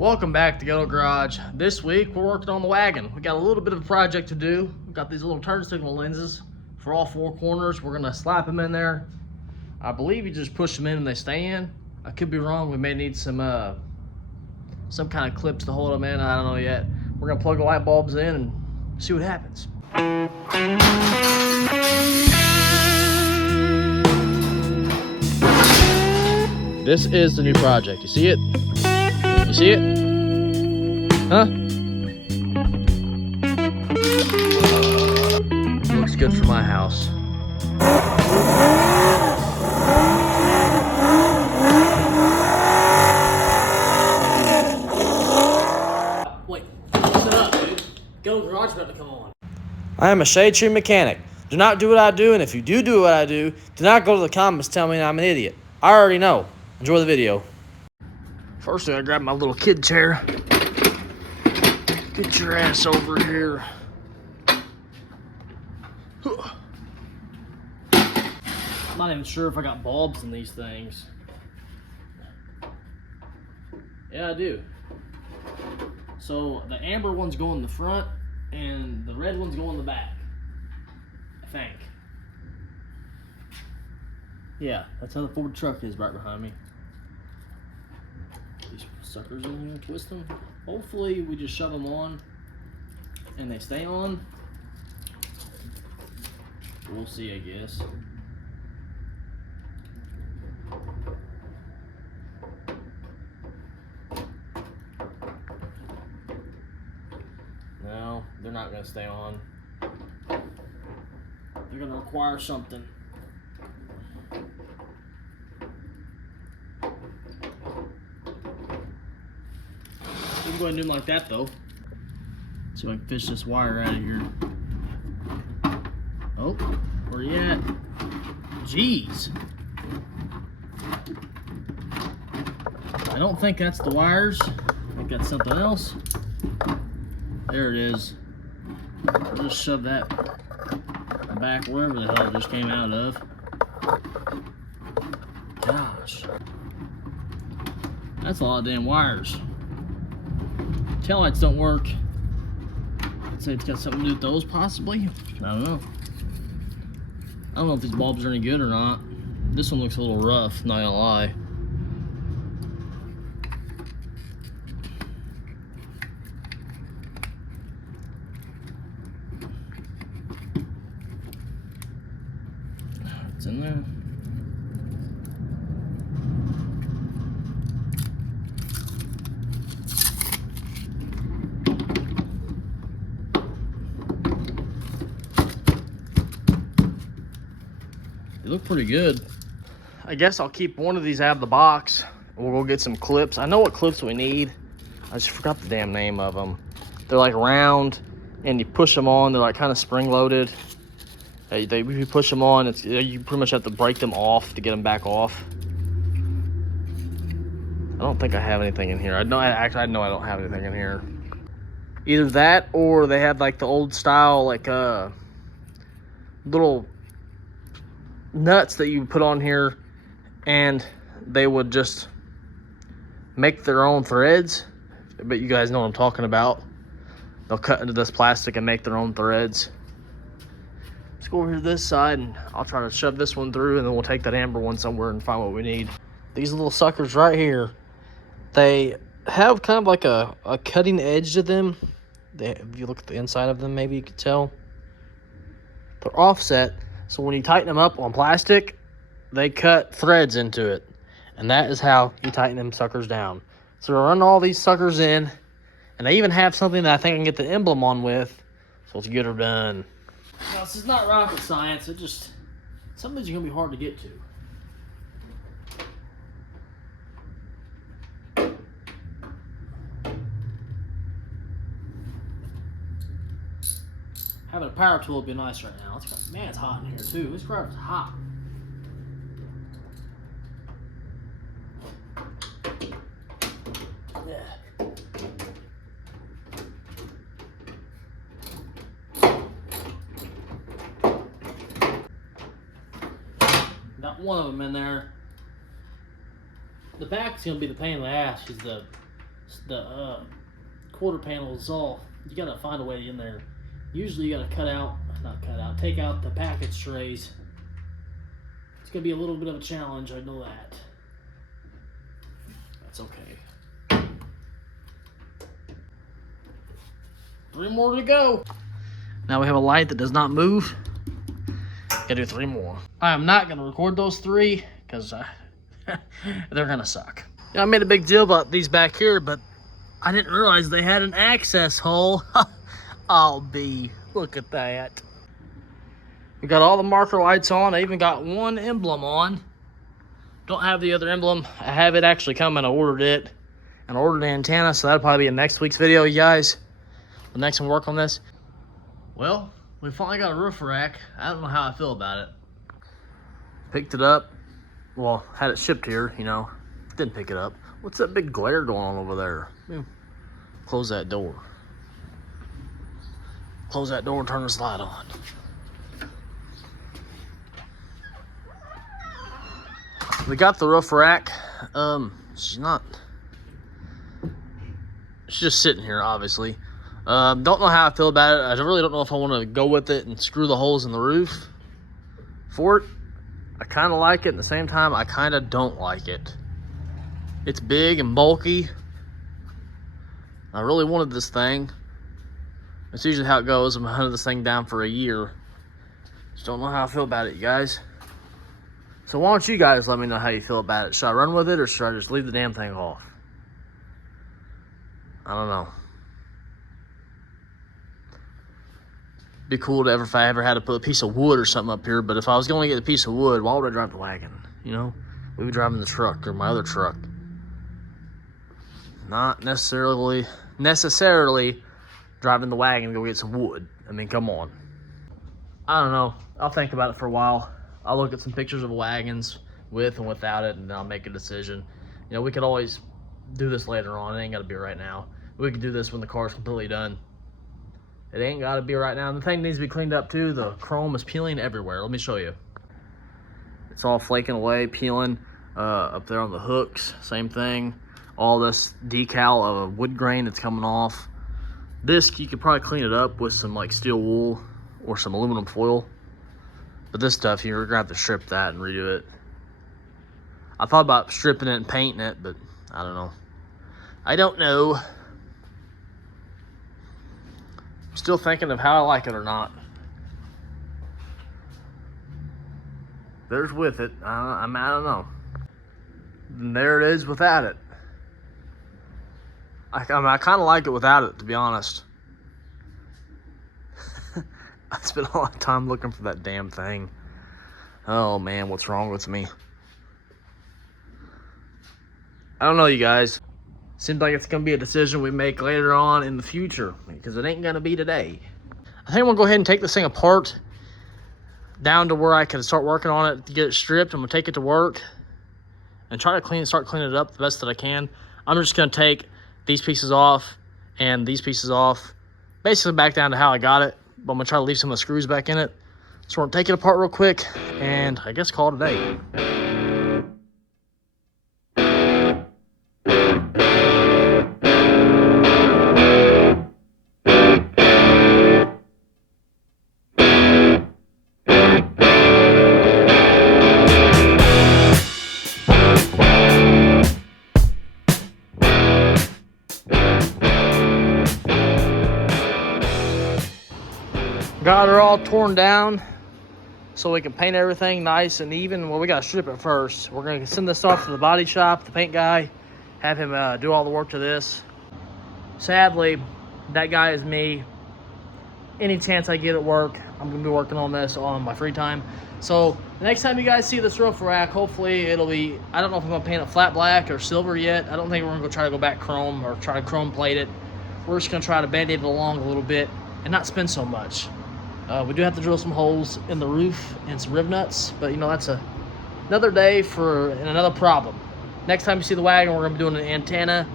Welcome back to Ghetto Garage. This week we're working on the wagon. We got a little bit of a project to do. We've got these little turn signal lenses for all four corners. We're gonna slap them in there. I believe you just push them in and they stay in. I could be wrong. We may need some kind of clips to hold them in. I don't know yet. We're gonna plug the light bulbs in and see what happens. This is the new project. You see it? You see it? Huh? Looks good for my house. Wait, listen up, dude. Ghetto Garage about to come on. I am a shade tree mechanic. Do not do what I do, and if you do what I do not go to the comments telling me I'm an idiot. I already know. Enjoy the video. First thing, I grab my little kid chair. Get your ass over here. I'm not even sure if I got bulbs in these things. Yeah, I do. So the amber ones go in the front and the red ones go in the back, I think. Yeah, that's how the Ford truck is right behind me. These suckers in here, twist them. Hopefully we just shove them on and they stay on. We'll see, I guess. No, they're not gonna stay on. They're gonna require something. We can go ahead and do them like that though. See if I can fish this wire out of here. Oh, where you at? Jeez. I don't think that's the wires. I think that's something else. There it is. I'll just shove that back wherever the hell it just came out of. Gosh. That's a lot of damn wires. Taillights don't work. I'd say it's got something to do with those, possibly. I don't know. I don't know if these bulbs are any good or not. This one looks a little rough, not gonna lie. It's in there. They look pretty good. I guess I'll keep one of these out of the box. We'll go get some clips. I know what clips we need. I just forgot the damn name of them. They're like round, and you push them on. They're like kind of spring-loaded. If you push them on, you pretty much have to break them off to get them back off. I don't think I have anything in here. I know I don't have anything in here. Either that, or they have like the old style, like little nuts that you put on here, and they would just make their own threads. But you guys know what I'm talking about. They'll cut into this plastic and make their own threads. Let's go over to this side and I'll try to shove this one through, and then we'll take that amber one somewhere and find what we need. These little suckers right here, they have kind of like a cutting edge to them. If you look at the inside of them, maybe you could tell. They're offset, so when you tighten them up on plastic, they cut threads into it. And that is how you tighten them suckers down. So we'll run all these suckers in, and I even have something that I think I can get the emblem on with, so let's get her done. Now, this is not rocket science. Some of these are going to be hard to get to. Having a power tool would be nice right now. Man, it's hot in here too. This crap is hot. Yeah. Got one of them in there. The back's gonna be the pain in the ass, is the the quarter panel is all, you gotta find a way in there. Usually you gotta take out the package trays. It's gonna be a little bit of a challenge, I know that. That's okay. 3 more to go. Now we have a light that does not move. Gotta do 3 more. I am not gonna record those 3 because they're gonna suck. I made a big deal about these back here, but I didn't realize they had an access hole. Look at that. We got all the marker lights on. I even got 1 emblem on. Don't have the other emblem. I have it actually coming. I ordered it. And I ordered an antenna, so that'll probably be in next week's video, you guys. The next one work on this. Well, we finally got a roof rack. I don't know how I feel about it. Picked it up. Well, had it shipped here, you know. Didn't pick it up. What's that big glare going on over there? Close that door. Close that door and turn this light on. We got the roof rack. She's just sitting here, obviously. Don't know how I feel about it. I really don't know if I want to go with it and screw the holes in the roof for it. I kind of like it. At the same time, I kind of don't like it. It's big and bulky. I really wanted this thing. That's usually how it goes. I'm hunting this thing down for a year. Just don't know how I feel about it, you guys. So why don't you guys let me know how you feel about it? Should I run with it or should I just leave the damn thing off? I don't know. Be cool to if I ever had to put a piece of wood or something up here, but if I was going to get a piece of wood, why would I drive the wagon? You know, we'd be driving the truck or my other truck. Not necessarily driving the wagon to go get some wood. I mean, come on. I don't know. I'll think about it for a while. I'll look at some pictures of wagons with and without it, and then I'll make a decision. You know, we could always do this later on. It ain't got to be right now. We could do this when the car's completely done. It ain't got to be right now. And the thing needs to be cleaned up too. The chrome is peeling everywhere. Let me show you. It's all flaking away, peeling. Up there on the hooks, same thing. All this decal of wood grain that's coming off. This, you could probably clean it up with some like steel wool or some aluminum foil. But this stuff, you're gonna have to strip that and redo it. I thought about stripping it and painting it, but I don't know. I don't know. Still thinking of how I like it or not. There's with it. I don't know. And there it is without it. I kind of like it without it, to be honest. I spent a lot of time looking for that damn thing. Oh man, what's wrong with me? I don't know, you guys. Seems like it's gonna be a decision we make later on in the future, because it ain't gonna be today. I think I'm gonna go ahead and take this thing apart down to where I can start working on it to get it stripped. I'm gonna take it to work and try to start cleaning it up the best that I can. I'm just gonna take these pieces off and these pieces off, basically back down to how I got it. But I'm gonna try to leave some of the screws back in it. So we're gonna take it apart real quick and I guess call it a day. Got her all torn down so we can paint everything nice and even. Well, we gotta strip it first. We're gonna send this off to the body shop, the paint guy, have him do all the work to this. Sadly, that guy is me. Any chance I get at work, I'm gonna be working on this on my free time. So the next time you guys see this roof rack, hopefully it'll be, I don't know if I'm gonna paint it flat black or silver yet. I don't think we're gonna try to go back chrome or try to chrome plate it. We're just gonna try to band-aid it along a little bit and not spend so much. We do have to drill some holes in the roof and some riv nuts, but you know, that's another day and another problem. Next time you see the wagon, we're gonna be doing an antenna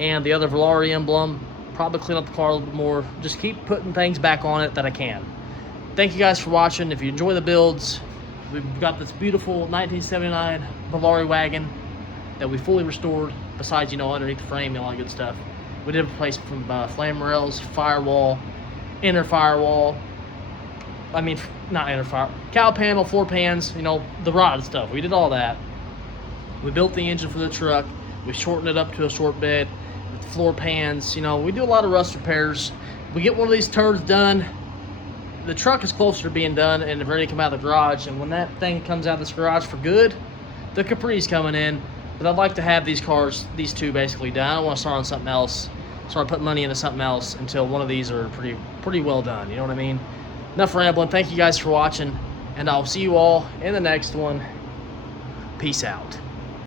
and the other volare emblem. Probably clean up the car a little bit more. Just keep putting things back on it that I can. Thank you guys for watching. If you enjoy the builds, we've got this beautiful 1979 volare wagon that we fully restored. besides, you know, underneath the frame and all that good stuff. We did replace from flame rails, firewall, inner firewall. I mean, not inner fire, cow panel, floor pans, you know, the rod stuff. We did all that. We built the engine for the truck. We shortened it up to a short bed with floor pans. You know, we do a lot of rust repairs. We get one of these turds done. The truck is closer to being done and ready to come out of the garage. And when that thing comes out of this garage for good, the Capri's coming in. But I'd like to have these cars, these two basically done. I don't want to start on something else, start putting money into something else until one of these are pretty well done. You know what I mean? Enough rambling. Thank you guys for watching, and I'll see you all in the next one. Peace out.